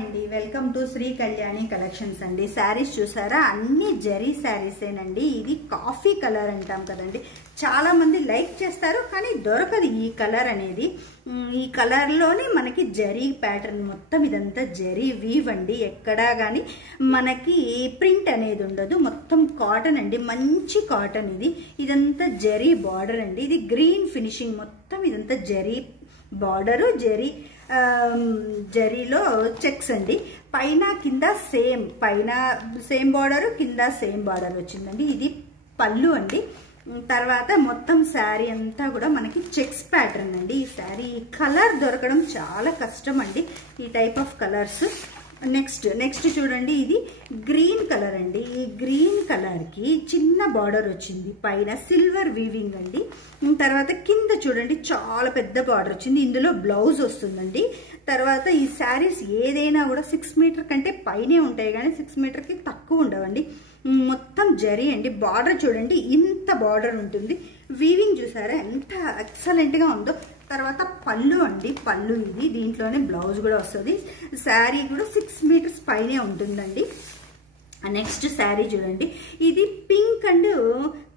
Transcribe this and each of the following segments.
అండి welcome to Shri Kalyani collections అండి. శారీస్ చూసారా, అన్ని జరీ శారీసేనండి. ఇది కాఫీ కలర్ అంటాం కదండి, చాలా మంది లైక్ చేస్తారు కానీ దొరకదు ఈ కలర్ అనేది. ఈ కలర్ లోనే మనకి జరీ ప్యాటర్న్ మొత్తం ఇదంతా జరీ వీవ్ అండి. ఎక్కడా కానీ మనకి ప్రింట్ అనేది ఉండదు, మొత్తం కాటన్ అండి, మంచి కాటన్. ఇదంతా జరీ బార్డర్ అండి. ఇది గ్రీన్ ఫినిషింగ్, మొత్తం ఇదంతా జరీ బార్డరు, జరీలో చెక్స్ అండి. పైన కింద సేమ్, పైన సేమ్ బార్డర్, కింద సేమ్ బార్డర్ వచ్చిందండి. ఇది పళ్ళు అండి. తర్వాత మొత్తం శారీ అంతా కూడా మనకి చెక్స్ ప్యాటర్న్ అండి. ఈ శారీ కలర్ దొరకడం చాలా కష్టం అండి, ఈ టైప్ ఆఫ్ కలర్స్. నెక్స్ట్ చూడండి, ఇది గ్రీన్ కలర్ అండి. ఈ గ్రీన్ కలర్ కి చిన్న బార్డర్ వచ్చింది, పైన సిల్వర్ వీవింగ్ అండి. తర్వాత కింద చూడండి చాలా పెద్ద బార్డర్ వచ్చింది, ఇందులో బ్లౌజ్ వస్తుందండి. తర్వాత ఈ శారీస్ ఏదైనా కూడా 6 మీటర్ కంటే పైనే ఉంటాయి కానీ 6 మీటర్కి తక్కువ ఉండవండి. మొత్తం జరీ అండి. బార్డర్ చూడండి, ఇంత బార్డర్ ఉంటుంది. వీవింగ్ చూసారా ఎంత ఎక్సలెంట్ గా ఉందో. తర్వాత పళ్ళు అండి, పళ్ళు ఇది, దీంట్లోనే బ్లౌజ్ కూడా వస్తుంది. శారీ కూడా 6 మీటర్స్ పైనే ఉంటుందండి. నెక్స్ట్ శారీ చూడండి, ఇది పింక్ అండ్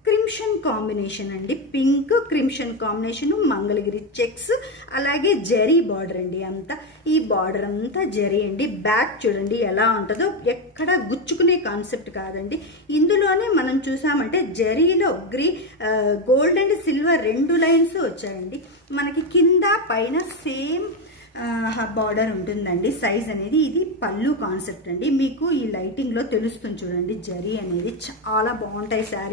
క్రిమ్షన్ కాంబినేషన్ అండి. Pink crimson combination, Mangalagiri checks, అలాగే జరీ బార్డర్ అండి. అంతా ఈ బార్డర్ అంతా జరీ అండి. బ్యాక్ చూడండి ఎలా ఉంటుందో, ఎక్కడ గుచ్చుకునే కాన్సెప్ట్ కాదండి. ఇందులోనే మనం చూసామంటే జరీలో గోల్డ్ అండ్ సిల్వర్ 2 లైన్స్ వచ్చాయండి. మనకి కింద పైన సేమ్ బార్డర్ ఉంటుందండి. సైజ్ అనేది ఇది పళ్ళు కాన్సెప్ట్ అండి. మీకు ఈ లైటింగ్ లో తెలుస్తుంది చూడండి, జరీ అనేది చాలా బాగుంటాయి శారీ.